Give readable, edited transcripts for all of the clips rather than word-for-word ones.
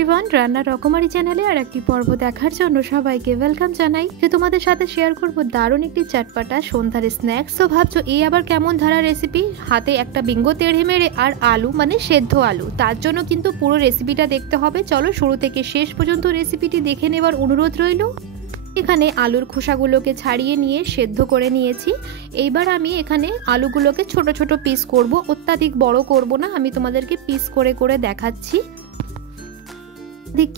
Everyone, রান্নার রকমারি চ্যানেলে আর একটি পর্ব দেখার জন্য সবাইকে ওয়েলকাম জানাই। যে তোমাদের সাথে শেয়ার করব দারুণ একটি চটপটা সন্ধ্যার স্ন্যাক্স। তো ভাবছো এই আবার কেমন ধারা রেসিপি? হাতে একটা বিঙ্গো তেড়ে মেরে আর আলু মানে সেদ্ধ আলু, তার জন্য কিন্তু পুরো রেসিপিটা দেখতে হবে। চলো শুরু থেকে শেষ পর্যন্ত রেসিপিটি দেখে নেবার অনুরোধ রইল। এখানে আলুর খোসাগুলোকে ছাড়িয়ে নিয়ে সেদ্ধ করে নিয়েছি। এইবার আমি এখানে আলুগুলোকে ছোট ছোট পিস করব, অত্যাধিক বড় করব না। আমি তোমাদেরকে পিস করে করে দেখাচ্ছি।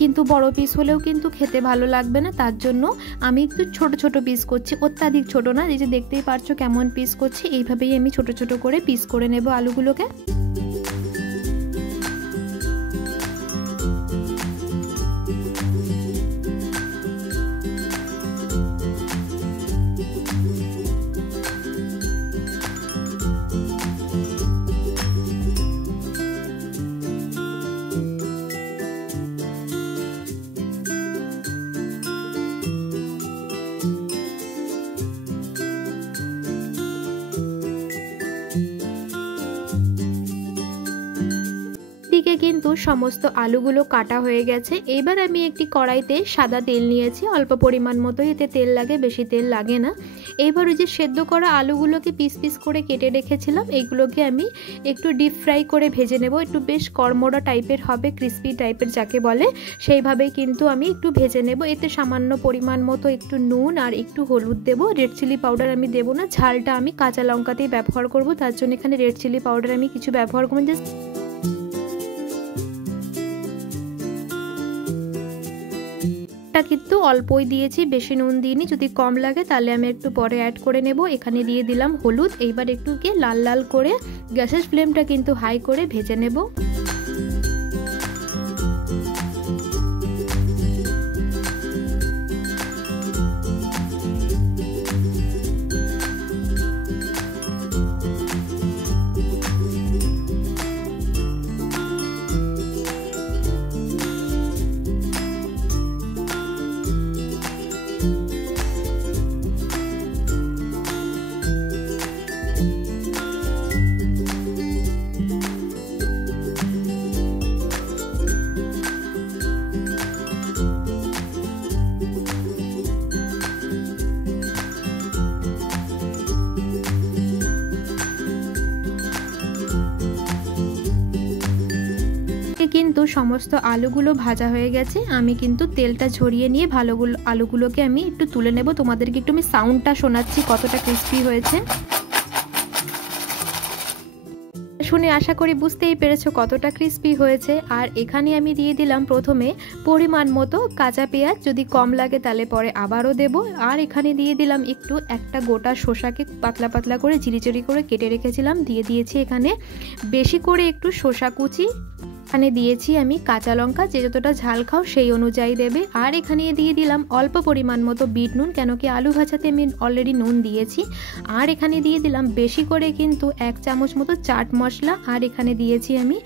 কিন্তু বড় পিস হলেও কিন্তু খেতে ভালো লাগবে না, তার জন্য আমি একটু ছোট ছোট পিস করছি, অত্যাধিক ছোট না। এই যে দেখতেই পারছো কেমন পিস করছি, এইভাবেই আমি ছোট ছোট করে পিস করে নেব আলুগুলোকে। কিন্তু সমস্ত আলুগুলো কাটা হয়ে গেছে। এবার আমি একটি কড়াইতে সাদা তেল নিয়েছি, অল্প পরিমাণ মতো, এতে তেল লাগে, বেশি তেল লাগে না। এবার ওই যে সেদ্ধ করা আলুগুলোকে পিস পিস করে কেটে রেখেছিলাম, এইগুলোকে আমি একটু ডিপ ফ্রাই করে ভেজে নেব। একটু বেশ কড়মড়া টাইপের হবে, ক্রিস্পি টাইপের যাকে বলে, সেইভাবেই কিন্তু আমি একটু ভেজে নেব। এতে সামান্য পরিমাণ মতো একটু নুন আর একটু হলুদ দেব। রেড চিলি পাউডার আমি দেব না, ঝালটা আমি কাঁচা লঙ্কাতেই ব্যবহার করব, তার জন্য এখানে রেড চিলি পাউডার আমি কিছু ব্যবহার করব। জাস্ট কিন্তু অল্পই দিয়েছি, বেশি নুন দিইনি। যদি কম লাগে তাহলে আমি একটু পরে অ্যাড করে নেব। এখানে দিয়ে দিলাম হলুদ। এইবার একটুকে লাল লাল করে গ্যাসের ফ্লেমটা কিন্তু হাই করে ভেজে নেব। কিন্তু সমস্ত আলুগুলো ভাজা হয়ে গেছে। আমি কিন্তু তেলটা ঝরিয়ে নিয়ে আলুগুলোকে আমি একটু তুলে নেব। তোমাদেরকে একটু আমি সাউন্ডটা শোনাচ্ছি কতটা ক্রিস্পি হয়েছে। শুনে আশা করি বুঝতেই পেরেছো কতটা ক্রিস্পি হয়েছে। আর এখানে আমি দিয়ে দিলাম প্রথমে পরিমাণ মতো কাঁচা পেঁয়াজ, যদি কম লাগে তাহলে পরে আবারও দেব। আর এখানে দিয়ে দিলাম একটা গোটা শসাকে পাতলা পাতলা করে চিরি করে কেটে রেখেছিলাম, দিয়ে দিয়েছি এখানে বেশি করে একটু শসা কুচি। এখানে দিয়েছি আমি কাঁচা লঙ্কা, যে যতটা ঝাল খাও সেই অনুযায়ী দেবে। আর এখানে দিয়ে দিলাম অল্প পরিমাণ মতো বিট নুন, কেন কি আলু ভাজাতে আমি অলরেডি নুন দিয়েছি। আর এখানে দিয়ে দিলাম বেশি করে কিন্তু 1 চামচ মতো চাট মশলা। আর এখানে দিয়েছি আমি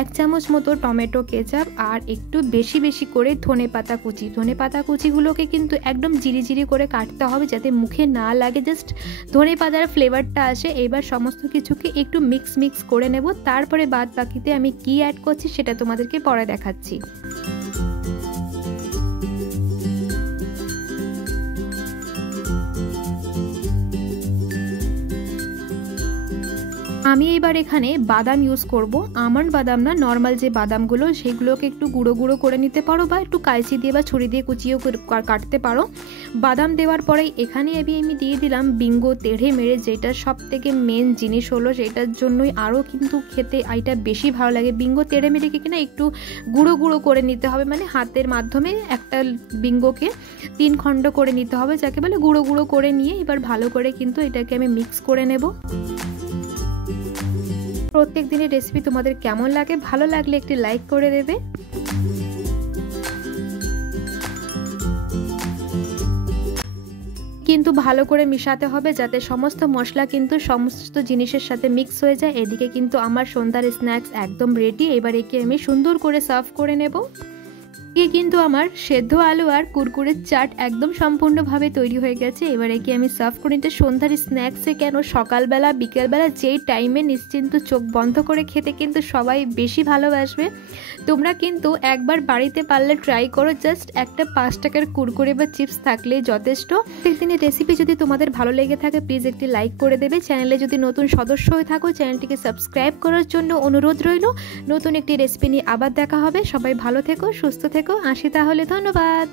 1 চামচ মতো টমেটো কেচাপ। আর একটু বেশি বেশি করে ধনেপাতা কুচি। ধনেপাতা কুচিগুলোকে কিন্তু একদম জিরি করে কাটতে হবে, যাতে মুখে না লাগে, জাস্ট ধনেপাতার ফ্লেভারটা আসে। এবার সমস্ত কিছুকে একটু মিক্স করে নেব। তারপরে বাদ বাকিতে আমি কি অ্যাড করছি সেটা তোমাদেরকে পরে দেখাচ্ছি। আমি এবার এখানে বাদাম ইউজ করব, আমন্ড বাদাম না, নর্মাল যে বাদামগুলো সেগুলোকে একটু গুঁড়ো করে নিতে পারো, বা একটু কাঁচি দিয়ে বা ছুরি দিয়ে কুচিয়েও কাটতে পারো। বাদাম দেওয়ার পরেই এখানে আমি দিয়ে দিলাম বিঙ্গো তেড়ে মেরে, যেটা সব থেকে মেন জিনিস হলো, সেটার জন্যই আরও কিন্তু খেতে এটা বেশি ভালো লাগে। বিঙ্গো তেড়ে মেরেকে কিনা একটু গুঁড়ো করে নিতে হবে, মানে হাতের মাধ্যমে একটা বিঙ্গোকে 3 খণ্ড করে নিতে হবে, যাকে বলে গুঁড়ো করে নিয়ে এবার ভালো করে কিন্তু এটাকে আমি মিক্স করে নেব। প্রত্যেক দিনের রেসিপি তোমাদের কেমন লাগে? ভালো লাগলে একটি লাইক করে দেবে। কিন্তু ভালো করে মিশাতে হবে, যাতে সমস্ত মশলা কিন্তু সমস্ত জিনিসের সাথে মিক্স হয়ে যায়। এদিকে কিন্তু আমার সন্ধ্যার স্ন্যাক্স একদম রেডি। এবার একে আমি সুন্দর করে সার্ভ করে নেব। কিন্তু আমার সেদ্ধ আলু আর কুরকুরের চাট একদম সম্পূর্ণভাবে তৈরি হয়ে গেছে। এবারে কি আমি সার্ভ করে নিতে, সন্ধ্যার স্ন্যাক্সে কেন সকালবেলা বিকেলবেলা যেই টাইমে নিশ্চিন্ত চোখ বন্ধ করে খেতে কিন্তু সবাই বেশি ভালোবাসবে। তোমরা কিন্তু একবার বাড়িতে পারলে ট্রাই করো, জাস্ট একটা 5 টাকার কুরকুরে বা চিপস থাকলেই যথেষ্ট। প্রত্যেকদিনের রেসিপি যদি তোমাদের ভালো লেগে থাকে প্লিজ একটি লাইক করে দেবে। চ্যানেলে যদি নতুন সদস্য হয়ে থাকো চ্যানেলটিকে সাবস্ক্রাইব করার জন্য অনুরোধ রইল। নতুন একটি রেসিপি নিয়ে আবার দেখা হবে। সবাই ভালো থেকো, সুস্থ থেকো। আসি তাহলে, ধন্যবাদ।